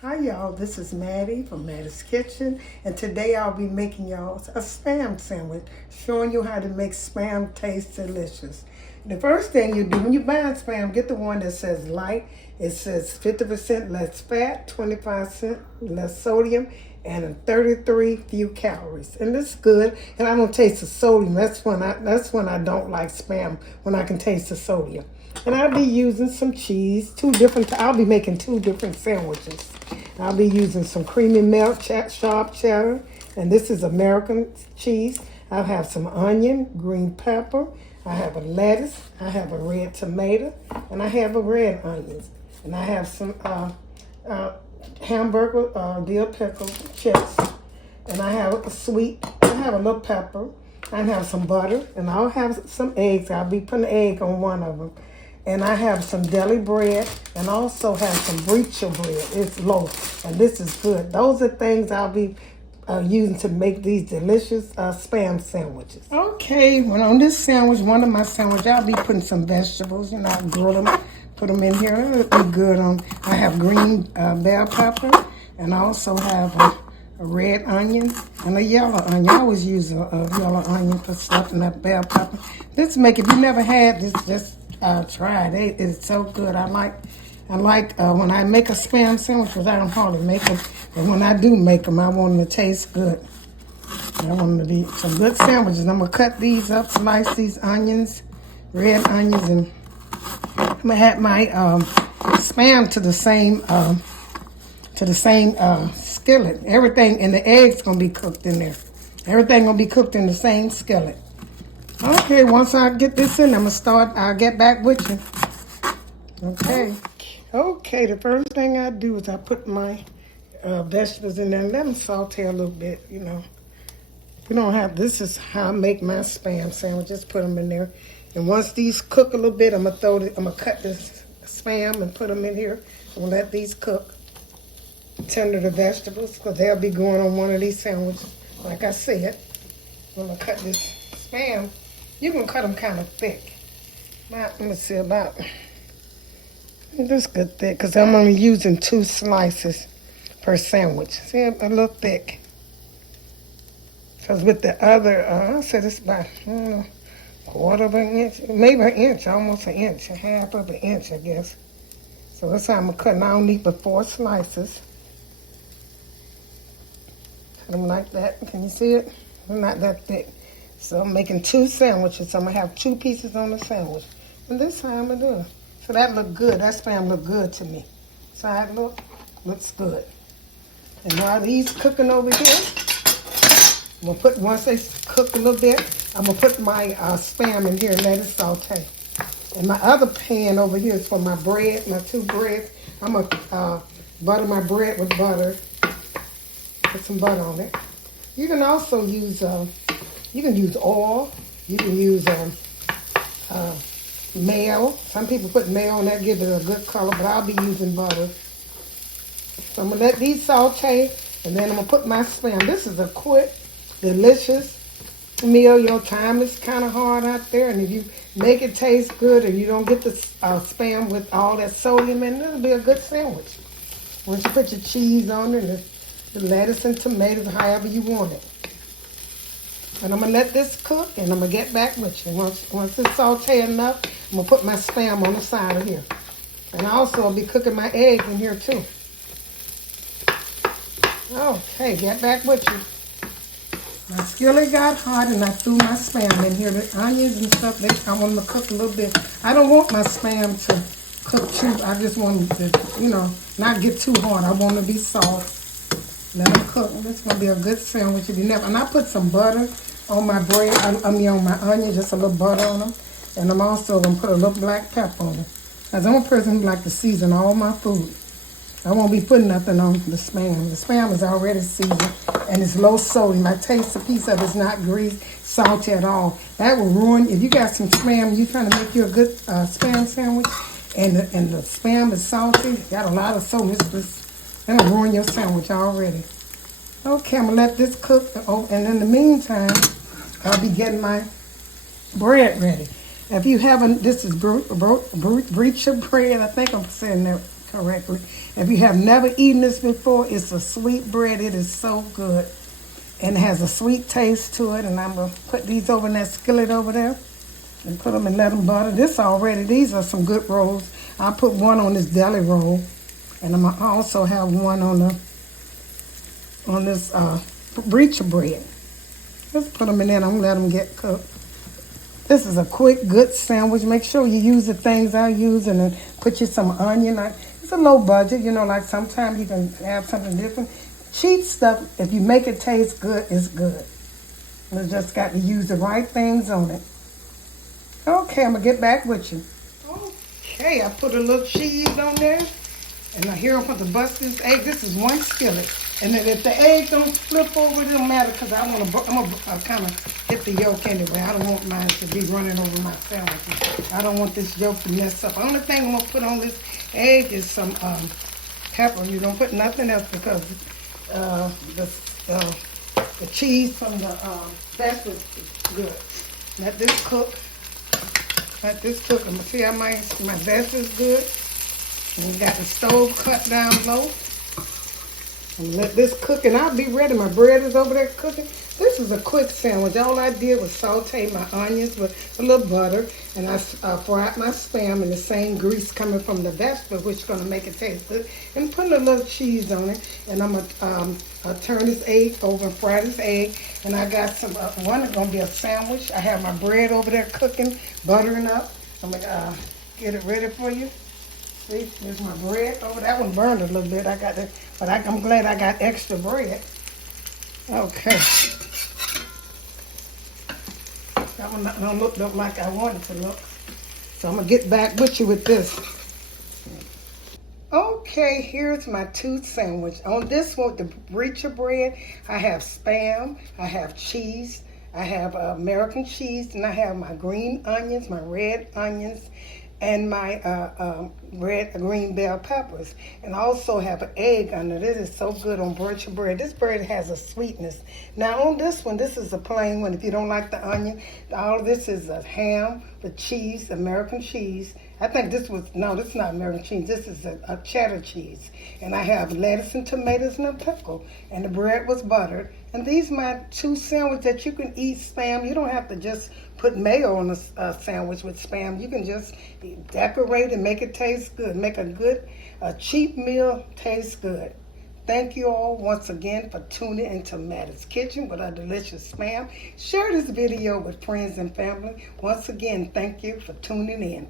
Hi y'all, this is Mattie from Mattie's Kitchen, and today I'll be making y'all a Spam sandwich, showing you how to make Spam taste delicious. The first thing you do when you buy Spam, get the one that says light. It says 50% less fat, 25% less sodium, and 33 few calories. And it's good, and I don't taste the sodium. That's when I don't like Spam, when I can taste the sodium. And I'll be using some cheese, I'll be making two different sandwiches. I'll be using some creamy milk, sharp cheddar, and this is American cheese. I'll have some onion, green pepper, I have a lettuce, I have a red tomato, and I have a red onions. And I have some hamburger dill pickle chips, and I have I have a little pepper, I have some butter, and I'll have some eggs. I'll be putting an egg on one of them. And I have some deli bread, and also have some breacher bread. It's loaf, and this is good. Those are things I'll be using to make these delicious Spam sandwiches. Okay, well on this sandwich, one of my sandwiches, I'll be putting some vegetables. I'll grill them, put them in here. It'll be good on. I have green bell pepper, and I also have a red onion and a yellow onion. I always use a yellow onion for stuffing up bell pepper. If you never had this, just try it. It's so good. I like when I make a Spam sandwich, because I don't hardly make them, but when I do make them, I want them to taste good. I want them to be some good sandwiches. I'm gonna cut these up, slice these onions, red onions, and I'm gonna add my Spam to the same skillet. Everything, and the eggs gonna be cooked in there. Everything gonna be cooked in the same skillet. Okay, once I get this in, I'll get back with you. Okay, the first thing I do is I put my vegetables in there and let them saute a little bit, You don't have, this is how I make my Spam sandwich. Just put them in there. And once these cook a little bit, I'm gonna cut this Spam and put them in here. I'm gonna let these cook. Tender the vegetables, because they'll be going on one of these sandwiches. Like I said, I'm gonna cut this Spam. You can cut them kind of thick. Let me see, about this good thick, because I'm only using 2 slices per sandwich. See, a little thick. Because with the other, I said it's about, quarter of an inch, maybe an inch, almost an inch, a half of an inch, I guess. So that's how I'm gonna cut, and I only need but 4 slices. Cut them like that. Can you see it? They're not that thick. So I'm making 2 sandwiches. So I'm going to have 2 pieces on the sandwich. And this is how I'm going to do it. So that looked good. That Spam looked good to me. So it looks good. And now these cooking over here, I'm going to put, once they cook a little bit, I'm going to put my Spam in here and let it saute. And my other pan over here is for my bread, my 2 breads. I'm going to butter my bread with butter. Put some butter on it. You can also use oil. You can use mayo. Some people put mayo on that, give it a good color, but I'll be using butter. So I'm going to let these saute, and then I'm going to put my Spam. This is a quick, delicious meal. Your time is kind of hard out there, and if you make it taste good and you don't get the Spam with all that sodium in it, it'll be a good sandwich. Once you put your cheese on it, and the lettuce and tomatoes, however you want it. And I'm going to let this cook, and I'm going to get back with you. Once it's sauteed enough, I'm going to put my Spam on the side of here. And also, I'll be cooking my eggs in here, too. Okay, get back with you. My skillet got hot, and I threw my Spam in here. The onions and stuff, I want them to cook a little bit. I don't want my Spam to cook too. I just want them to, not get too hard. I want them to be soft. Let them cook. This is going to be a good sandwich. And I put some butter on my bread, on my onion, just a little butter on them. And I'm also going to put a little black pepper on them. As I'm a person who like to season all my food, I won't be putting nothing on the Spam. The Spam is already seasoned, and it's low sodium. I taste a piece of it's not grease, salty at all. That will ruin, if you got some Spam, you're trying to make you a good Spam sandwich, and the Spam is salty, got a lot of sodium, that'll ruin your sandwich already. Okay, I'm going to let this cook. And in the meantime, I'll be getting my bread ready. If you haven't, this is breacher bread. I think I'm saying that correctly. If you have never eaten this before, it's a sweet bread. It is so good. And it has a sweet taste to it. And I'm going to put these over in that skillet over there and put them and let them butter. These are some good rolls. I'll put one on this deli roll. And I'm going to also have one on this breacher bread. Let's put them in there and I'm going to let them get cooked. This is a quick, good sandwich. Make sure you use the things I use and then put you some onion. It's a low budget, like sometimes you can have something different. Cheap stuff, if you make it taste good, it's good. You just got to use the right things on it. Okay, I'm going to get back with you. Okay, I put a little cheese on there. And now here I'm going to bust this egg. This is one skillet. And then if the egg don't flip over, it don't matter because I'm going to kind of hit the yolk anyway. I don't want mine to be running over my sandwiches. I don't want this yolk to mess up. The only thing I'm going to put on this egg is some pepper. You don't put nothing else because the cheese from the vessel is good. Let this cook. I'm going to see how my vessel is good. And we got the stove cut down low. And let this cook and I'll be ready. My bread is over there cooking. This is a quick sandwich. All I did was saute my onions with a little butter. And I fried my Spam in the same grease coming from the vegetable, which is going to make it taste good. And put a little cheese on it. And I'm going to turn this egg over and fry this egg. And I got some, one is going to be a sandwich. I have my bread over there cooking, buttering up. I'm going to get it ready for you. See, there's my bread over. That one burned a little bit. I got that, but I'm glad I got extra bread. Okay. That one don't look like I want it to look. So I'm gonna get back with you with this. Okay, here's my two sandwich. On this one, the breacher bread, I have Spam, I have cheese, I have American cheese, and I have my green onions, my red onions, and my green bell peppers. And I also have an egg under it. It is so good on breacher bread. This bread has a sweetness. Now on this one, this is a plain one. If you don't like the onion, all of this is a ham with cheese, American cheese. I think this was, no, this is not American cheese. This is a cheddar cheese. And I have lettuce and tomatoes and a pickle. And the bread was buttered. And these are my two sandwiches that you can eat Spam. You don't have to just put mayo on a sandwich with Spam. You can just decorate and make it taste good. Make a cheap meal taste good. Thank you all once again for tuning into Mattie's Kitchen with our delicious Spam. Share this video with friends and family. Once again, thank you for tuning in.